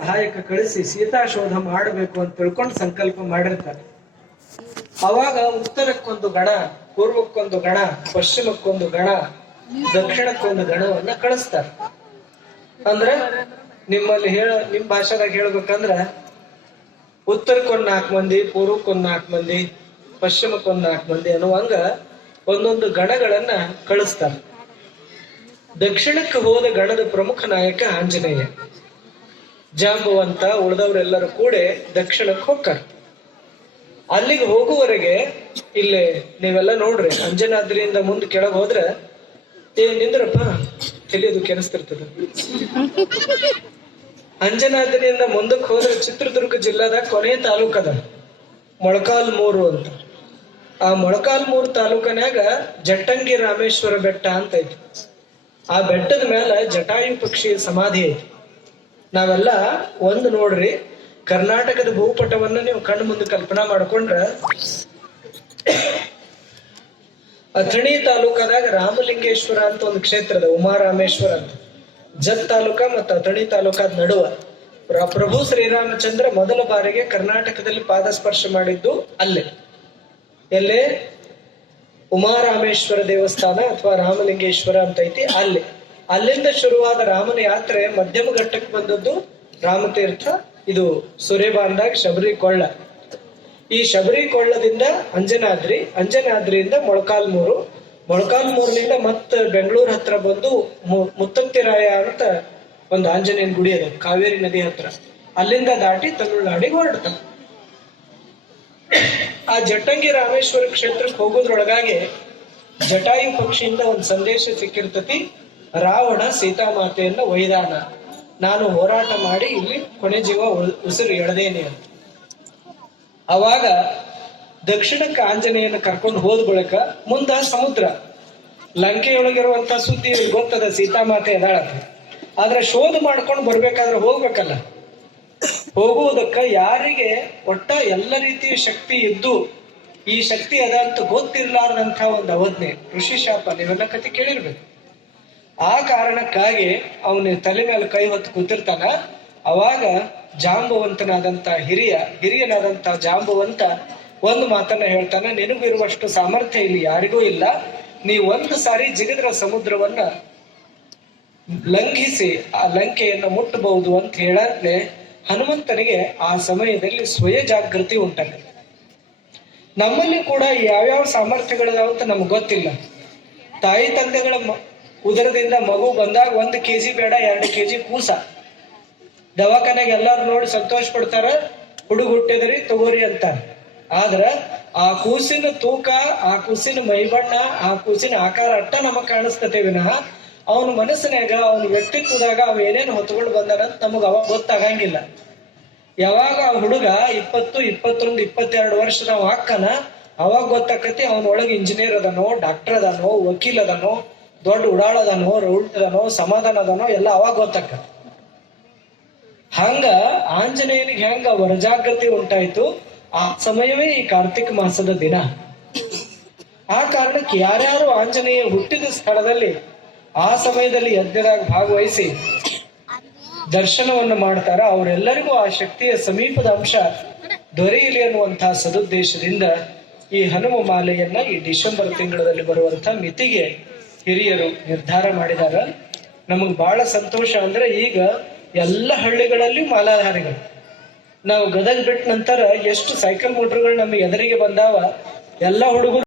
ಸಹಾಯಕ ಕಳಿಸಿ ಸೀತಾಶೋಧ ಮಾಡಬೇಕು ಅಂತ ತಿಳ್ಕೊಂಡು ಸಂಕಲ್ಪ ಮಾಡಿರ್ತಾರೆ. ಅವಾಗ ಉತ್ತರಕ್ಕೊಂದು ಗಣ, ಪೂರ್ವಕ್ಕೊಂದು ಗಣ, ಪಶ್ಚಿಮಕ್ಕೊಂದು ಗಣ, ದಕ್ಷಿಣಕ್ಕೊಂದು ಗಣವನ್ನ ಕಳಿಸ್ತಾರೆ. ಅಂದ್ರೆ ನಿಮ್ಮಲ್ಲಿ ನಿಮ್ ಭಾಷೆದಾಗ ಹೇಳ್ಬೇಕಂದ್ರ ಉತ್ತರಕ್ಕೊಂದ್ 4 ಮಂದಿ, ಪೂರ್ವಕ್ಕೊಂದ್ 4 ಮಂದಿ, ಪಶ್ಚಿಮಕ್ಕೊಂದ್ 4 ಮಂದಿ ಅನ್ನುವಂಗ ಒಂದೊಂದು ಗಣಗಳನ್ನ ಕಳಿಸ್ತಾರೆ. ದಕ್ಷಿಣಕ್ಕೆ ಹೋದ ಗಣದ ಪ್ರಮುಖ ನಾಯಕ ಆಂಜನೇಯ. ಜಾಂಬವಂತ ಉಳಿದವರೆಲ್ಲರೂ ಕೂಡ ದಕ್ಷಿಣಕ್ಕೆ ಹೋಗ್ತಾರೆ. ಅಲ್ಲಿಗೆ ಹೋಗುವವರೆಗೆ ಇಲ್ಲಿ ನೀವೆಲ್ಲ ನೋಡ್ರಿ, ಅಂಜನಾದ್ರಿಯಿಂದ ಮುಂದೆ ಕೆಳಗೆ ಹೋದ್ರೆ ನಿಂದ್ರಪ್ಪ ತಿಳಿಯೋದು ಕೆನಿಸ್ತಿರ್ತದ. ಅಂಜನಾದ್ರಿಯಿಂದ ಮುಂದಕ್ಕೆ ಹೋದ್ರೆ ಚಿತ್ರದುರ್ಗ ಜಿಲ್ಲಾದ ಕೊನೆ ತಾಲೂಕದ ಮೊಳಕಾಲ್ಮೂರು ಅಂತ. ಆ ಮೊಳಕಾಲ್ಮೂರು ತಾಲೂಕನ್ಯಾಗ ಜಟ್ಟಂಗಿ ರಾಮೇಶ್ವರ ಬೆಟ್ಟ ಅಂತ ಐತಿ. ಆ ಬೆಟ್ಟದ ಮೇಲೆ ಜಟಾಯು ಪಕ್ಷಿಯ ಸಮಾಧಿ ಐತಿ. ನಾವೆಲ್ಲ ಒಂದು ನೋಡ್ರಿ, ಕರ್ನಾಟಕದ ಭೂಪಟವನ್ನ ನೀವು ಕಣ್ಣು ಮುಂದೆ ಕಲ್ಪನಾ ಮಾಡ್ಕೊಂಡ್ರ ಅಥಣಿ ತಾಲೂಕದಾಗ ರಾಮಲಿಂಗೇಶ್ವರ ಅಂತ ಒಂದು ಕ್ಷೇತ್ರದ ಉಮಾರಾಮೇಶ್ವರ ಅಂತ. ಜತ್ ತಾಲೂಕ ಮತ್ತು ಅಥಣಿ ತಾಲೂಕಾದ ನಡುವ ಪ್ರಭು ಶ್ರೀರಾಮಚಂದ್ರ ಮೊದಲ ಬಾರಿಗೆ ಕರ್ನಾಟಕದಲ್ಲಿ ಪಾದಸ್ಪರ್ಶ ಮಾಡಿದ್ದು ಅಲ್ಲೇ. ಎಲ್ಲೇ? ಉಮಾರಾಮೇಶ್ವರ ದೇವಸ್ಥಾನ ಅಥವಾ ರಾಮಲಿಂಗೇಶ್ವರ ಅಂತ ಐತಿ ಅಲ್ಲಿ. ಅಲ್ಲಿಂದ ಶುರುವಾದ ರಾಮನ ಯಾತ್ರೆ ಮಧ್ಯಮ ಘಟ್ಟಕ್ಕೆ ಬಂದದ್ದು ರಾಮತೀರ್ಥ. ಇದು ಸುರೇಬಾನ್ದಾಗ ಶಬರಿ ಕೊಳ್ಳ. ಈ ಶಬರಿ ಕೊಳ್ಳದಿಂದ ಅಂಜನಾದ್ರಿ, ಅಂಜನಾದ್ರಿಯಿಂದ ಮೊಳಕಾಲ್ಮೂರು, ಮೊಳಕಾಲ್ಮೂರಿನಿಂದ ಮತ್ತೆ ಬೆಂಗಳೂರು ಹತ್ರ ಬಂದು ಮುತ್ತತ್ತಿರಾಯ ಅಂತ ಒಂದು ಆಂಜನೇಯನ ಗುಡಿ ಅದ ಕಾವೇರಿ ನದಿ ಹತ್ರ. ಅಲ್ಲಿಂದ ದಾಟಿ ತಮಿಳುನಾಡಿಗೆ ಹೊರಡ್ತಾನೆ. ಆ ಜಟ್ಟಂಗಿ ರಾಮೇಶ್ವರ ಕ್ಷೇತ್ರಕ್ಕೆ ಹೋಗೋದ್ರೊಳಗಾಗಿ ಜಟಾಯು ಪಕ್ಷಿಯಿಂದ ಒಂದು ಸಂದೇಶ ಸಿಕ್ಕಿರ್ತತಿ. ರಾವಣ ಸೀತಾಮಾತೆಯನ್ನ ಒಯ್ದಾನ, ನಾನು ಹೋರಾಟ ಮಾಡಿ ಇಲ್ಲಿ ಕೊನೆ ಜೀವ ಉಸಿರು ಎಳೆದೇನೆ ಅಂತ. ಅವಾಗ ದಕ್ಷಿಣಕ್ಕೆ ಆಂಜನೇಯನ ಕರ್ಕೊಂಡು ಹೋದ ಬಳಿಕ ಮುಂದ ಸಮುದ್ರ, ಲಂಕೆಯೊಳಗಿರುವಂತ ಸುದ್ದಿ ಗೊತ್ತದ, ಸೀತಾಮಾತೆ ಎದಾಳತ್ತ. ಆದ್ರೆ ಶೋಧ ಮಾಡ್ಕೊಂಡು ಬರ್ಬೇಕಾದ್ರೆ ಹೋಗ್ಬೇಕಲ್ಲ. ಹೋಗುವುದಕ್ಕ ಯಾರಿಗೆ ಒಟ್ಟ ಎಲ್ಲ ರೀತಿಯ ಶಕ್ತಿ ಇದ್ದು ಈ ಶಕ್ತಿ ಅದ ಅಂತ ಗೊತ್ತಿರ್ಲಾರ್ದಂತ ಒಂದು ಅವಜ್ಞೆ, ಋಷಿ ಶಾಪ, ನೀವೆಲ್ಲ ಕತೆ ಕೇಳಿರ್ಬೇಕು. ಆ ಕಾರಣಕ್ಕಾಗಿ ಅವನ ತಲೆ ಮೇಲೆ ಕೈ ಹೊತ್ತು ಕೂತಿರ್ತಾನ. ಅವಾಗ ಜಾಂಬವಂತನಾದಂತ ಹಿರಿಯನಾದಂತ ಜಾಂಬವಂತ ಒಂದು ಮಾತನ್ನ ಹೇಳ್ತಾನೆ, ನಿನಗೂ ಇರುವಷ್ಟು ಸಾಮರ್ಥ್ಯ ಇಲ್ಲಿ ಯಾರಿಗೂ ಇಲ್ಲ. ನೀ ಒಂದು ಸಾರಿ ಜಿಗಿದ್ರ ಸಮುದ್ರವನ್ನ ಲಂಘಿಸಿ ಆ ಲಂಕೆಯನ್ನು ಮುಟ್ಟಬಹುದು ಅಂತ ಹೇಳಾದ್ಲೆ ಹನುಮಂತನಿಗೆ ಆ ಸಮಯದಲ್ಲಿ ಸ್ವಯ ಜಾಗೃತಿ ಉಂಟಾಗಿದೆ. ನಮ್ಮಲ್ಲಿ ಕೂಡ ಯಾವ್ಯಾವ ಸಾಮರ್ಥ್ಯಗಳಿದಾವ ಅಂತ ನಮ್ಗೆ ಗೊತ್ತಿಲ್ಲ. ತಾಯಿ ತಂದೆಗಳ ಉದರದಿಂದ ಮಗು ಬಂದಾಗ 1 kg ಬೇಡ 2 kg ಕೂಸ. ದವಾಖಾನೆಗೆ ಎಲ್ಲಾರು ನೋಡಿ ಸಂತೋಷ ಪಡ್ತಾರ, ಹುಡುಗ ಹುಟ್ಟಿದ್ರಿ ತಗೋರಿ ಅಂತ. ಆದ್ರ ಆ ಕೂಸಿನ ತೂಕ, ಆ ಕೂಸಿನ ಮೈಬಣ್ಣ, ಆ ಕೂಸಿನ ಆಕಾರ ಅಟ್ಟ ನಮಗ್ ಕಾಣಿಸ್ತತೆ ವಿನಃ ಅವನ ಮನಸ್ಸಿನಾಗ, ಅವನ ವ್ಯಕ್ತಿತ್ವದಾಗ ಅವ ಏನೇನು ಹೊತ್ಕೊಂಡು ಬಂದಾನಂತ ನಮಗ ಅವಾಗ ಗೊತ್ತಾಗಂಗಿಲ್ಲ. ಯಾವಾಗ ಆ ಹುಡುಗ 20, 21, 22 ವರ್ಷದ ಹಾಕನ ಅವಾಗ ಗೊತ್ತಾಕತಿ ಅವನೊಳಗೆ ಇಂಜಿನಿಯರ್ ಅದನೋ, ಡಾಕ್ಟರ್ ಅದನೋ, ವಕೀಲ್ ಅದನೋ, ದೊಡ್ಡ ಉಡಾಳ ಅದನೋ, ರೌಡ್ ಅದನೋ, ಸಮಾಧಾನ ಅದನೋ ಎಲ್ಲ ಅವಾಗ ಗೊತ್ತಾಕತಿ. ಹಂಗ ಆಂಜನೇಯನಿಗೆ ಹೆಂಗ ವರಜಾಗೃತಿ ಉಂಟಾಯ್ತು, ಆ ಸಮಯವೇ ಈ ಕಾರ್ತಿಕ ಮಾಸದ ದಿನ. ಆ ಕಾರಣಕ್ಕೆ ಯಾರ್ಯಾರು ಆಂಜನೇಯ ಹುಟ್ಟಿದ ಸ್ಥಳದಲ್ಲಿ ಆ ಸಮಯದಲ್ಲಿ ಯಜ್ಞದಾಗ ಭಾಗವಹಿಸಿ ದರ್ಶನವನ್ನು ಮಾಡ್ತಾರ, ಅವರೆಲ್ಲರಿಗೂ ಆ ಶಕ್ತಿಯ ಸಮೀಪದ ಅಂಶ ದೊರೆಯಲಿ ಅನ್ನುವಂತಹ ಸದುದ್ದೇಶದಿಂದ ಈ ಹನುಮ ಮಾಲೆಯನ್ನ ಈ ಡಿಸೆಂಬರ್ ತಿಂಗಳಲ್ಲಿ ಬರುವಂತ ಮಿತಿಗೆ ಹಿರಿಯರು ನಿರ್ಧಾರ ಮಾಡಿದಾರ. ನಮಗ್ ಬಹಳ ಸಂತೋಷ ಅಂದ್ರೆ ಈಗ ಎಲ್ಲ ಹಳ್ಳಿಗಳಲ್ಲಿ ಮಾಲಾಧಾರಿಗಳು. ನಾವು ಗದಗ ಬಿಟ್ಟ ನಂತರ ಎಷ್ಟು ಸೈಕಲ್ ಮೋಟರ್ಗಳು ನಮ್ಮ ಎದುರಿಗೆ ಬಂದಾವ. ಎಲ್ಲ ಹುಡುಗರು